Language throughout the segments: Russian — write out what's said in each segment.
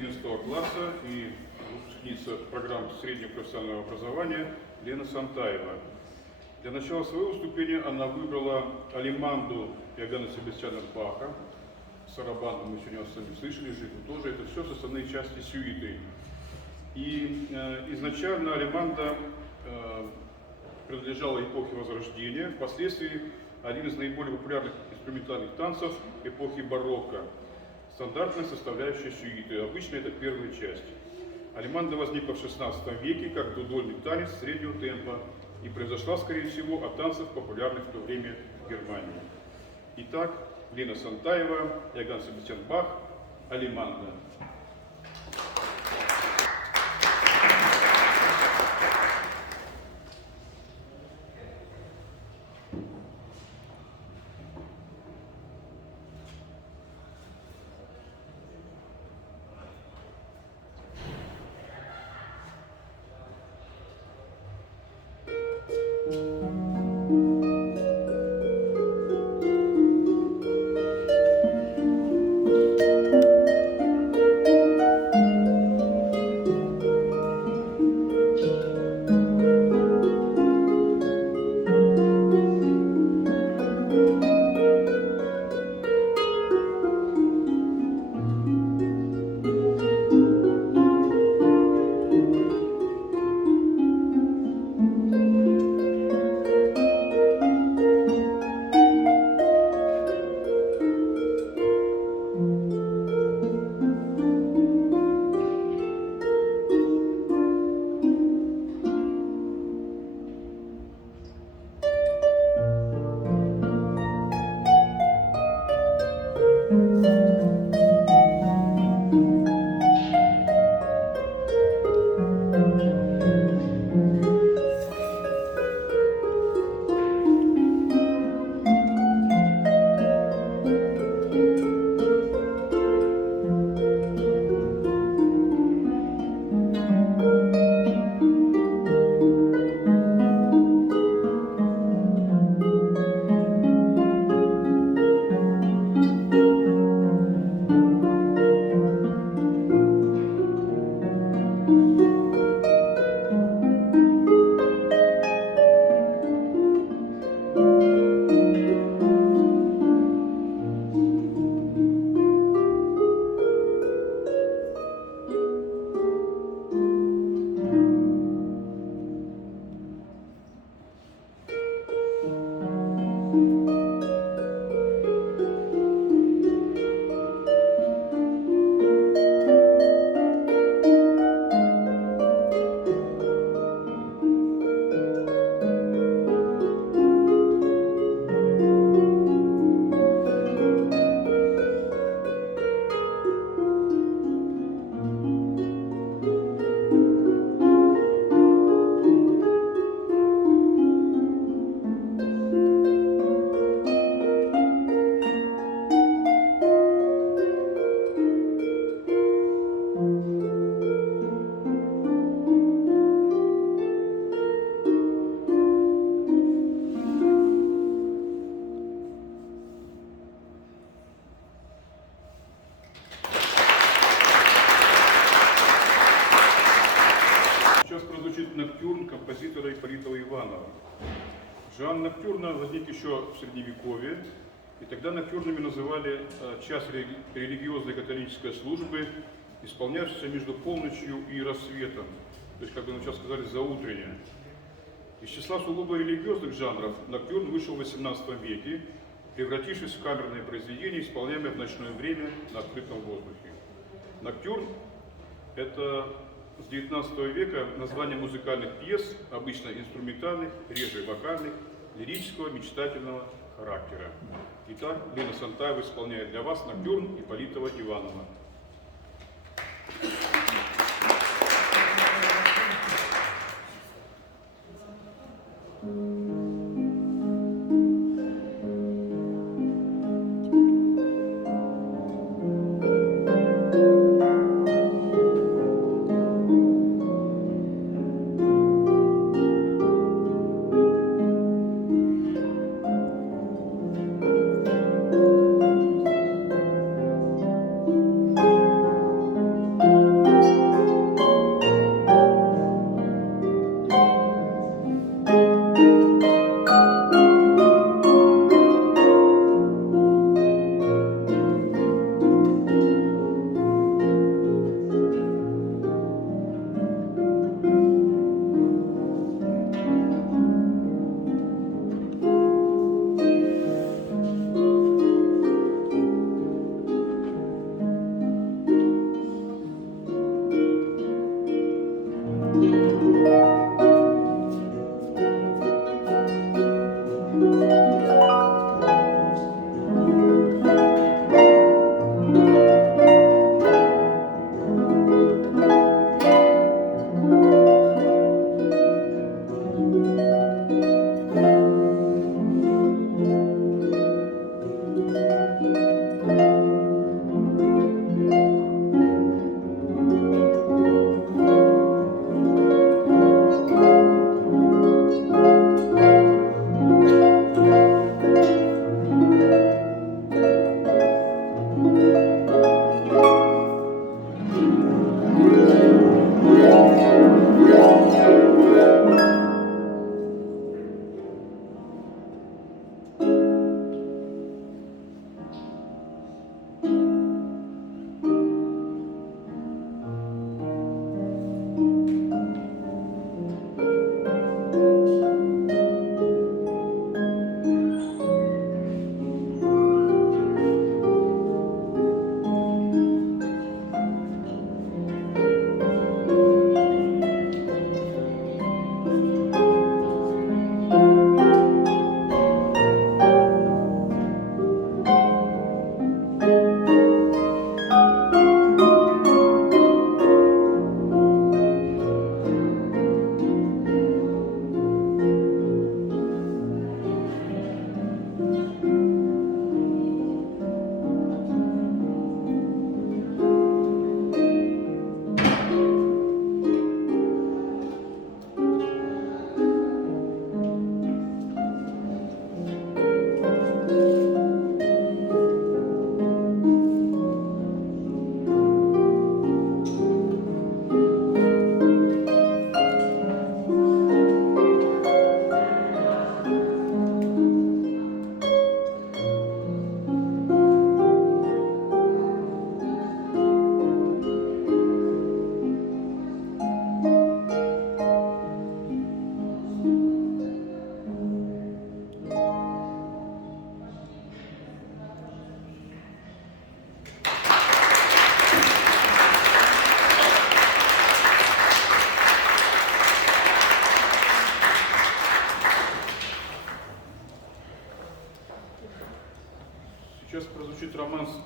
11 класса и выпускница программы среднего профессионального образования Лена Сантаева. Для начала своего выступления она выбрала Алиманду Иоганна Себастьяна Баха. Сарабанду мы сегодня с вами слышали, Жигу тоже. Это все составные части сюиты. И изначально Алиманда принадлежала эпохе Возрождения, впоследствии один из наиболее популярных инструментальных танцев эпохи барокко. Стандартная составляющая сюиты. Обычно это первая часть. Алиманда возникла в XVI веке как дудольный танец среднего темпа и произошла, скорее всего, от танцев, популярных в то время в Германии. Итак, Лена Сантаева, Иоганн Себастьян Бах, Алиманда. Ноктюрн композитора Ипполита Иванова. Жанр ноктюрна возник еще в Средневековье, и тогда ноктюрнами называли час религиозной католической службы, исполнявшейся между полночью и рассветом, то есть, как бы мы сейчас сказали, заутренне. Из числа сугубо религиозных жанров ноктюрн вышел в XVIII веке, превратившись в камерное произведение, исполняемое в ночное время на открытом воздухе. Ноктюрн – это с XIX века название музыкальных пьес, обычно инструментальных, реже вокальных, лирического, мечтательного характера. Итак, Лена Сантаева исполняет для вас ноктюрн Ипполита Иванова.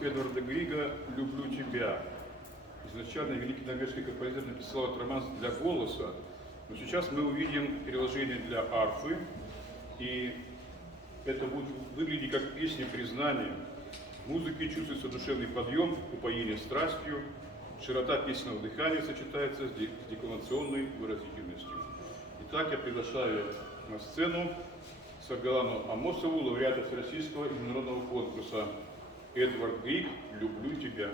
Эдварда Грига «Люблю тебя». Изначально великий норвежский композитор написал этот романс для голоса, но сейчас мы увидим переложение для арфы, и это будет выглядеть как песня признания. В музыке чувствуется душевный подъем, упоение страстью, широта песенного дыхания сочетается с декламационной выразительностью. Итак, я приглашаю на сцену Саргалану Амосову, лауреата Всероссийского и международного конкурса «Эдвард Григ. Люблю тебя».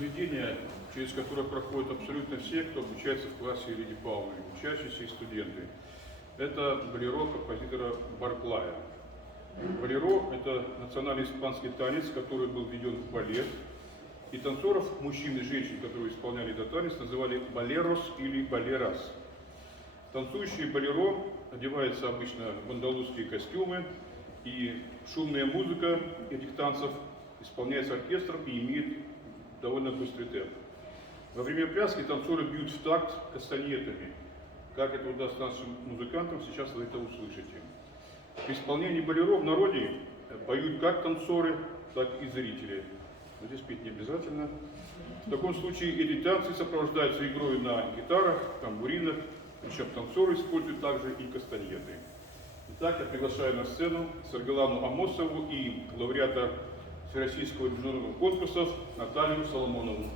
произведение, через которое проходят абсолютно все, кто обучается в классе Лидии Павловны, учащиеся и студенты. Это болеро композитора Барклая. Болеро – это национальный испанский танец, который был введен в балет. И танцоров, мужчин и женщин, которые исполняли этот танец, называли балерос или балерас. Танцующие болеро одеваются обычно в андалузские костюмы, и шумная музыка этих танцев исполняется оркестром и имеет довольно быстрый темп. Во время пляски танцоры бьют в такт кастаньетами. Как это удастся нашим музыкантам, сейчас вы это услышите. В исполнении болеро в народе поют как танцоры, так и зрители. Но здесь петь не обязательно. В таком случае эти танцы сопровождаются игрой на гитарах, тамбуринах, причем танцоры используют также и кастаньеты. Итак, я приглашаю на сцену Саргалану Амосову и лауреата Всероссийского международного конкурса Наталью Соломонову.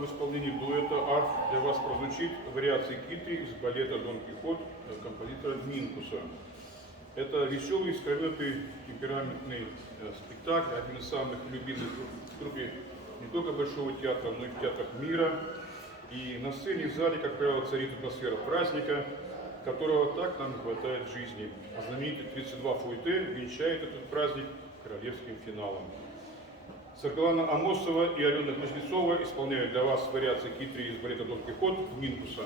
В исполнении дуэта арф для вас прозвучит вариации Китри из балета «Дон Кихот» композитора Минкуса. Это веселый, искрометный, темпераментный спектакль, один из самых любимых в труппе не только Большого театра, но и в театрах мира. И на сцене в зале, как правило, царит атмосфера праздника, которого так нам не хватает в жизни. А знаменитый 32 фуэте венчает этот праздник королевским финалом. Саргалана Амосова и Алена Кузнецова исполняют для вас вариации Китри из балета «Дон Кихот» Минкуса.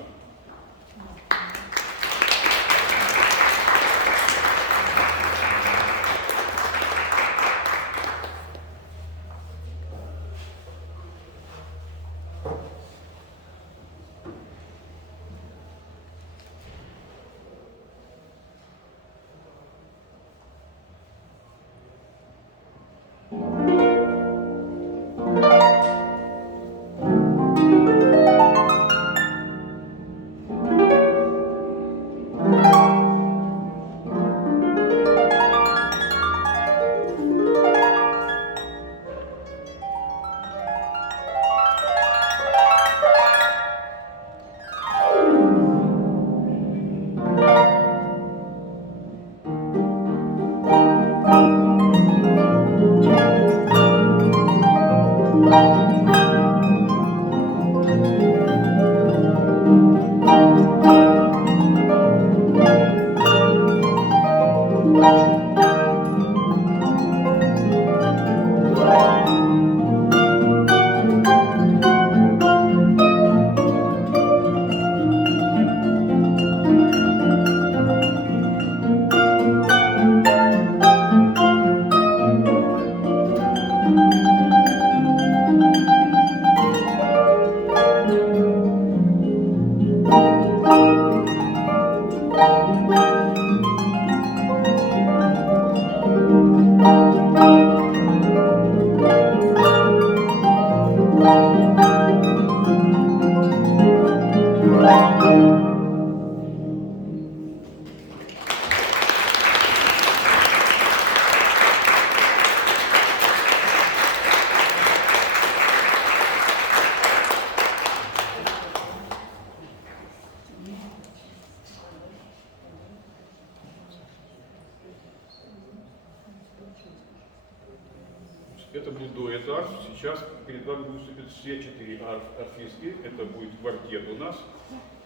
это был дуэт арф. Сейчас перед вами выступят все 4 арфистки. Это будет квартет у нас.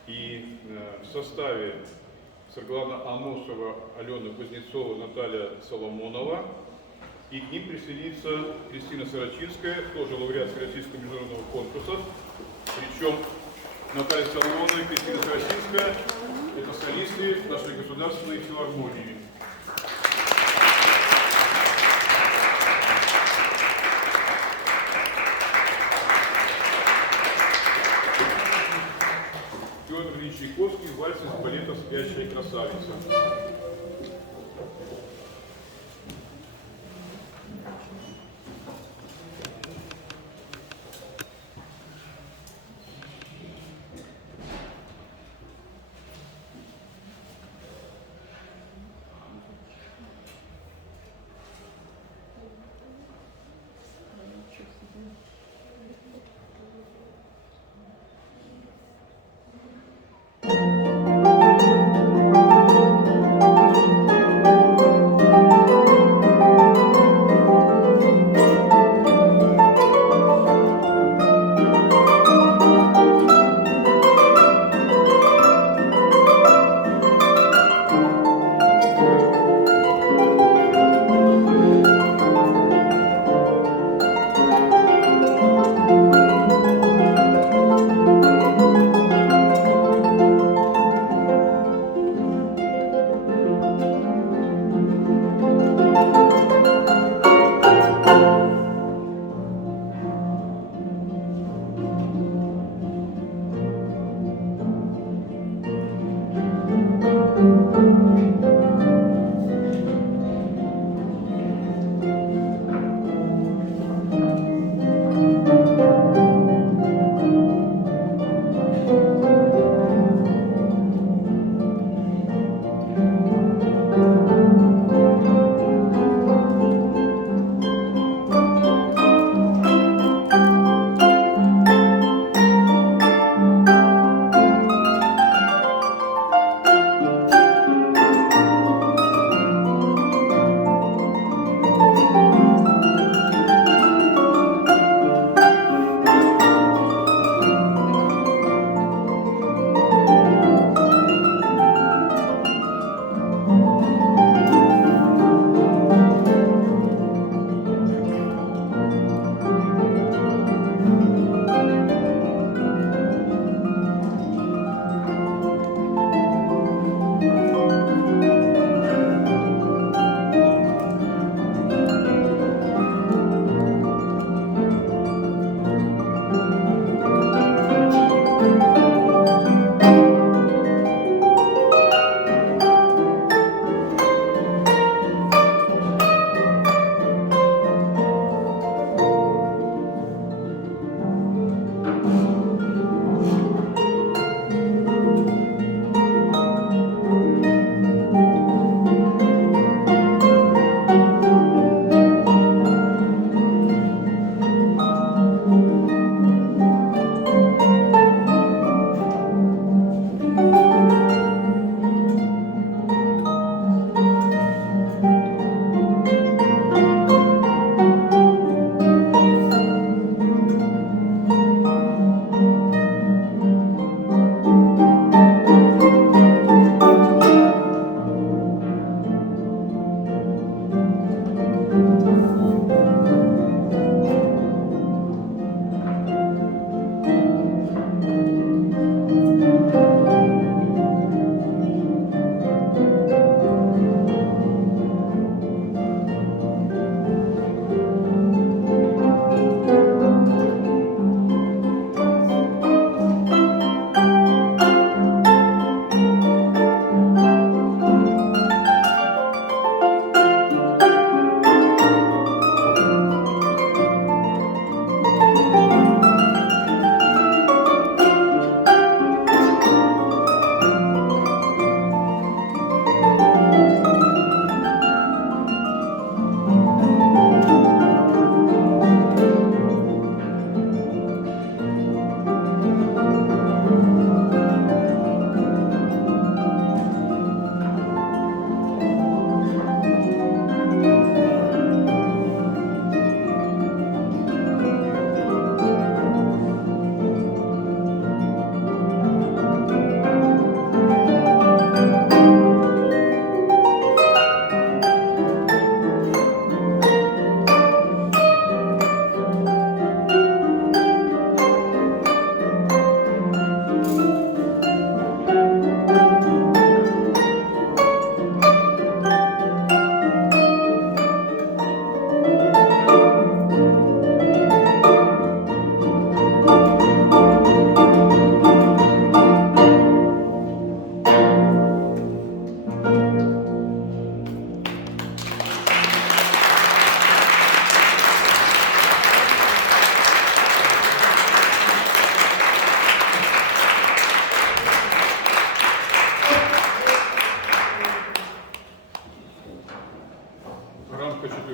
И в составе Светлана Амосова, Алена Кузнецова, Наталья Соломонова. И к ним присоединится Кристина Сорочинская, тоже лауреат Всероссийского международного конкурса. Причем Наталья Соломонова и Кристина Сорочинская – это солисты нашей государственной филармонии. Петр Ильич Чайковский, вальс из балета «Спящая красавица».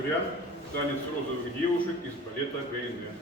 Хачатурян, танец розовых девушек из балета ГНР.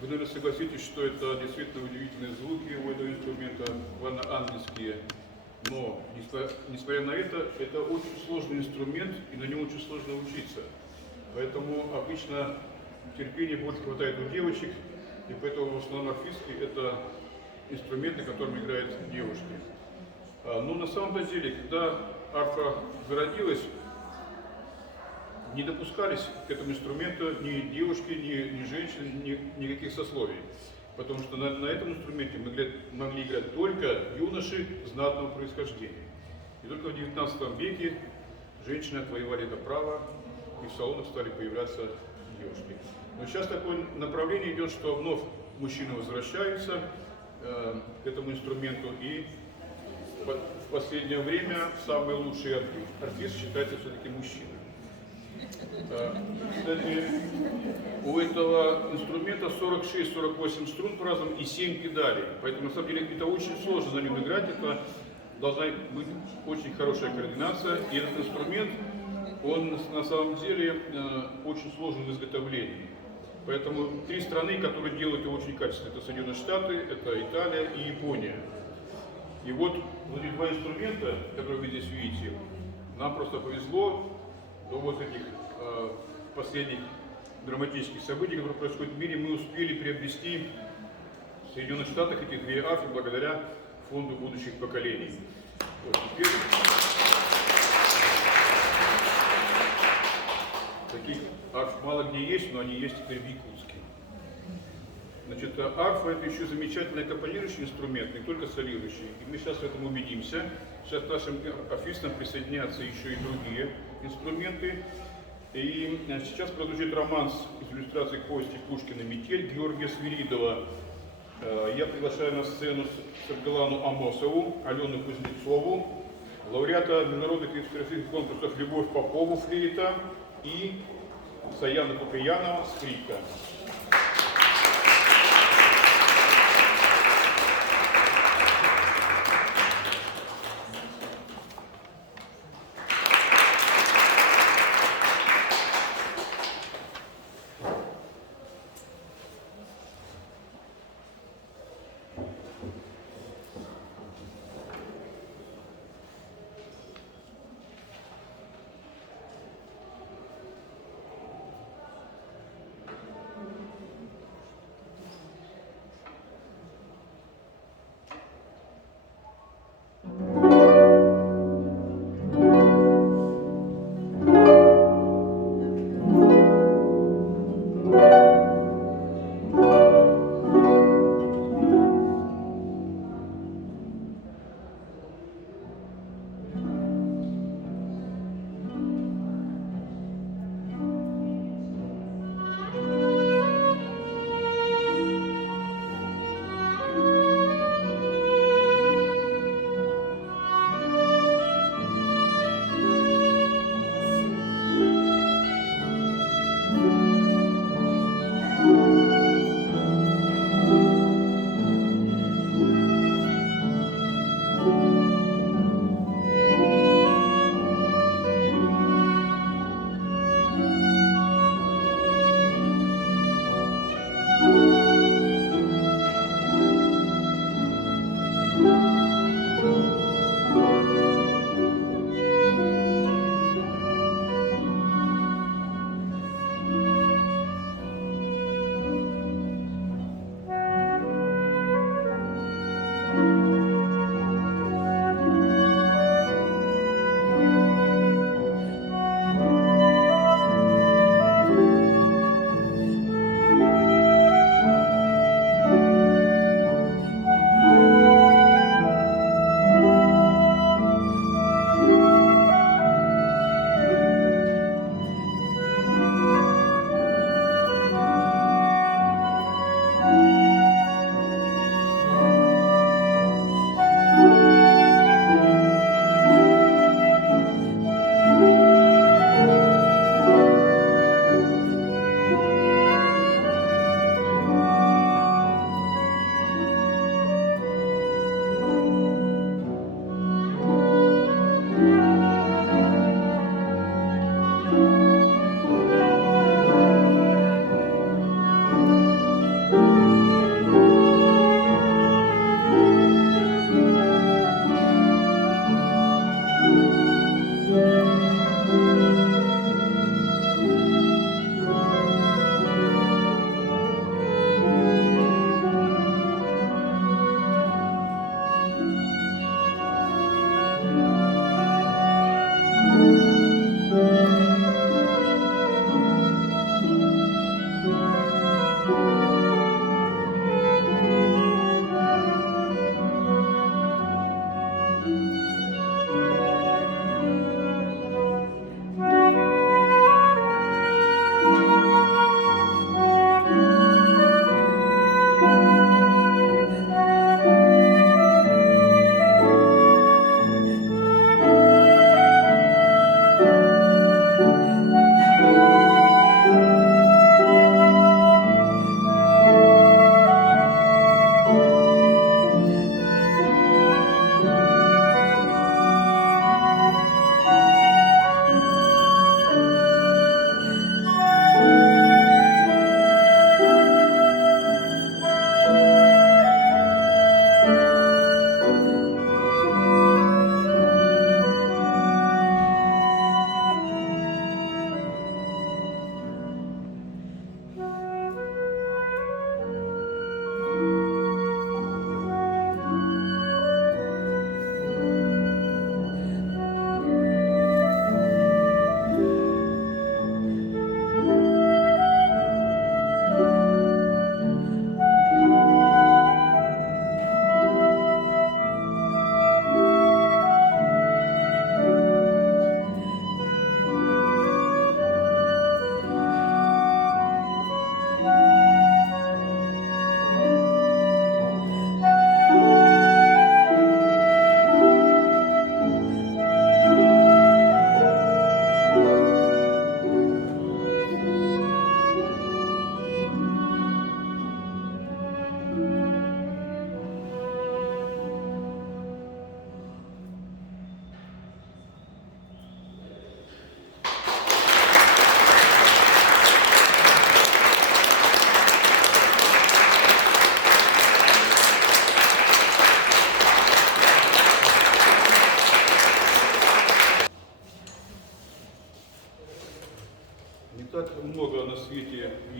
Вы, наверное, согласитесь, что это действительно удивительные звуки у этого инструмента, ангельские. Но, несмотря на это очень сложный инструмент, и на нем очень сложно учиться. Поэтому обычно терпения больше хватает у девочек, и поэтому в основном арфистки – это инструменты, которыми играют девушки. Но на самом деле, когда арфа зародилась, не допускались к этому инструменту ни девушки, ни женщины, никаких сословий. Потому что на этом инструменте могли играть только юноши знатного происхождения. И только в XIX веке женщины отвоевали это право, и в салонах стали появляться девушки. Но сейчас такое направление идет, что вновь мужчины возвращаются к этому инструменту, и в последнее время самый лучший артист считается все-таки мужчина. Кстати, у этого инструмента 46-48 струн по-разному и 7 педалей. Поэтому на самом деле это очень сложно на нем играть. Это должна быть очень хорошая координация. И этот инструмент, он на самом деле очень сложен в изготовлении. Поэтому 3 страны, которые делают его очень качественно, это Соединенные Штаты, это Италия и Япония. И вот эти 2 инструмента, которые вы здесь видите, нам просто повезло до вот этих последних драматических событий, которые происходят в мире, мы успели приобрести Соединенных Штатах этих две арфы благодаря фонду будущих поколений. Вот теперь таких арф мало где есть, но они есть теперь в Якутске. Значит, арфа — это еще замечательный аккомпанирующий инструмент, не только солирующий. И мы сейчас в этом убедимся. Сейчас к нашим арфистам присоединятся еще и другие инструменты. И сейчас прозвучит романс из иллюстраций к повести Пушкина «Метель» Георгия Свиридова. Я приглашаю на сцену Саргалану Амосову, Алену Кузнецову, лауреата международных и всероссийских конкурсов Любовь Попову, флейта, и Саяна Куприянова, скрипка.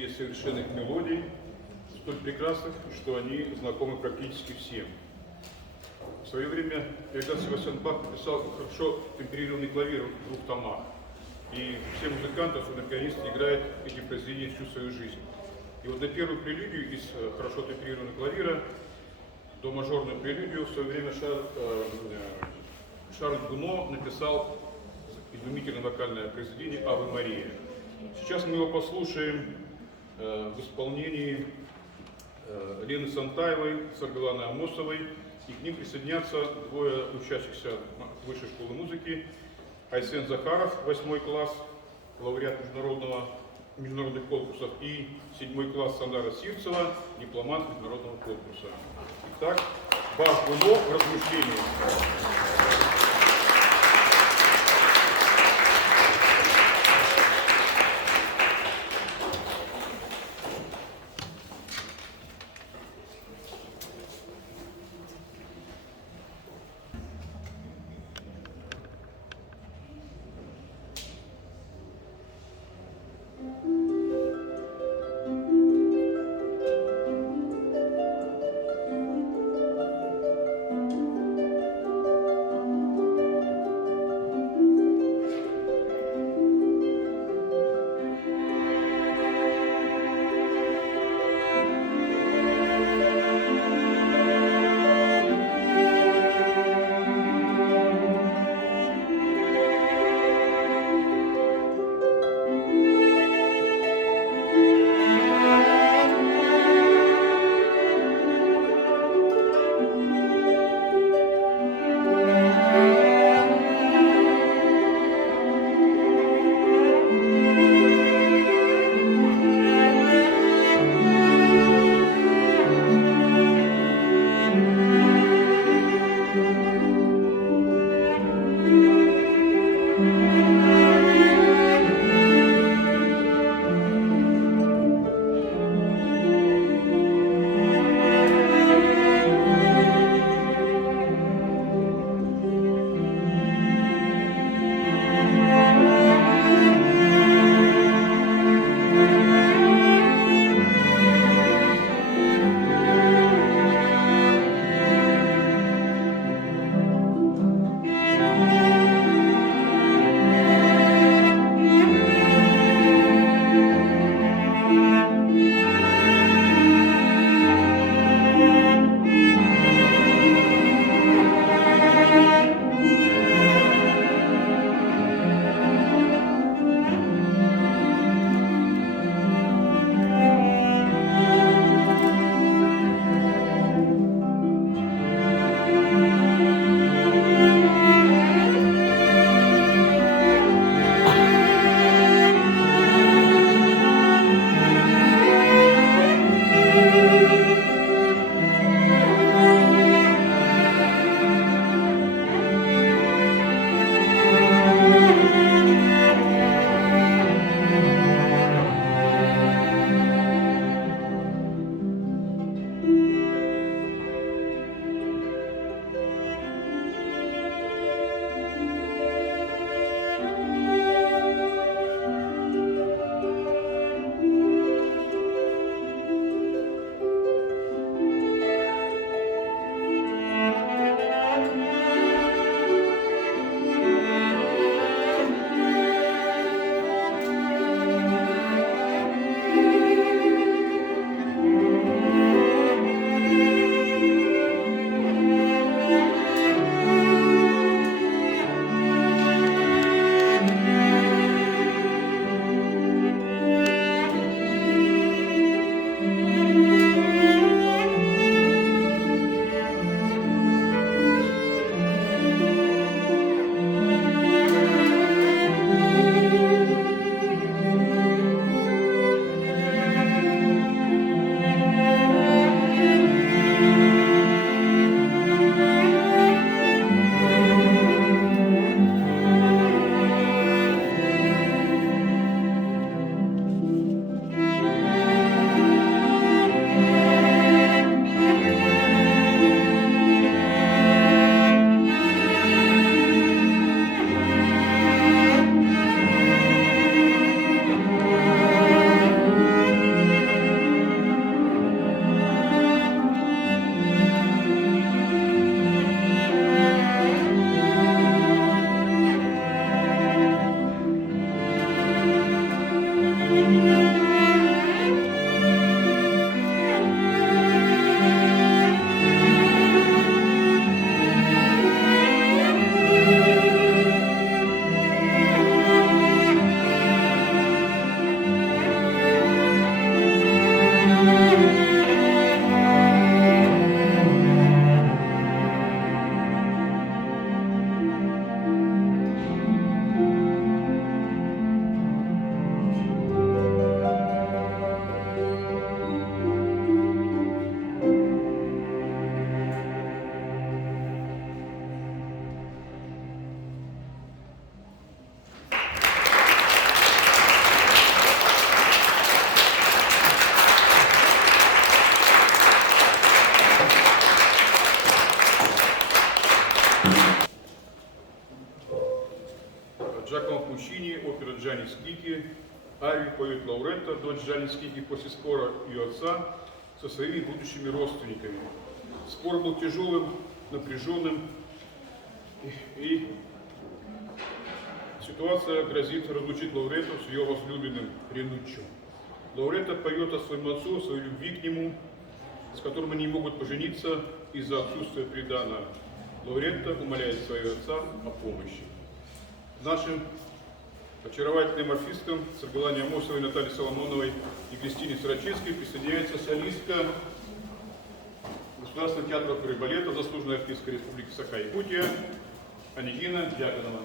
среди совершенных мелодий, столь прекрасных, что они знакомы практически всем. В свое время Иоганн Себастьян Бах написал хорошо темперированный клавир в 2 томах. И все музыканты, особенно пианисты, играют эти произведения всю свою жизнь. И вот на первую прелюдию из хорошо темперированного клавира до мажорную прелюдию в свое время Шарль Гуно написал изумительное вокальное произведение «Аве Мария». Сейчас мы его послушаем в исполнении Лены Сантаевой, Саргаланы Амосовой, и к ним присоединятся 2 учащихся Высшей школы музыки: Айсен Захаров, 8 класс, лауреат международных конкурсов, и 7 класс Сандара Сивцева, дипломант международного конкурса. Итак, Бах Гуно в размышлении. арию поет Лауретта, дочь Жанны Скики, после спора ее отца со своими будущими родственниками. Спор был тяжелым, напряженным, и ситуация грозит разлучить Лауретту с ее возлюбленным Ренуччо. Лауретта поет о своем отцу, о своей любви к нему, с которым они не могут пожениться из-за отсутствия приданого. Лауретта умоляет своего отца о помощи. Нашим очаровательным артисткам Саргалане Амосовой, Наталье Соломоновой и Кристине Сарачинской присоединяется солистка Государственного театра оперы и балета, заслуженная артистка Республики Саха-Якутия Онегина Дьяконова.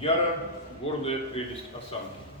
Яра, гордая прелесть осанки.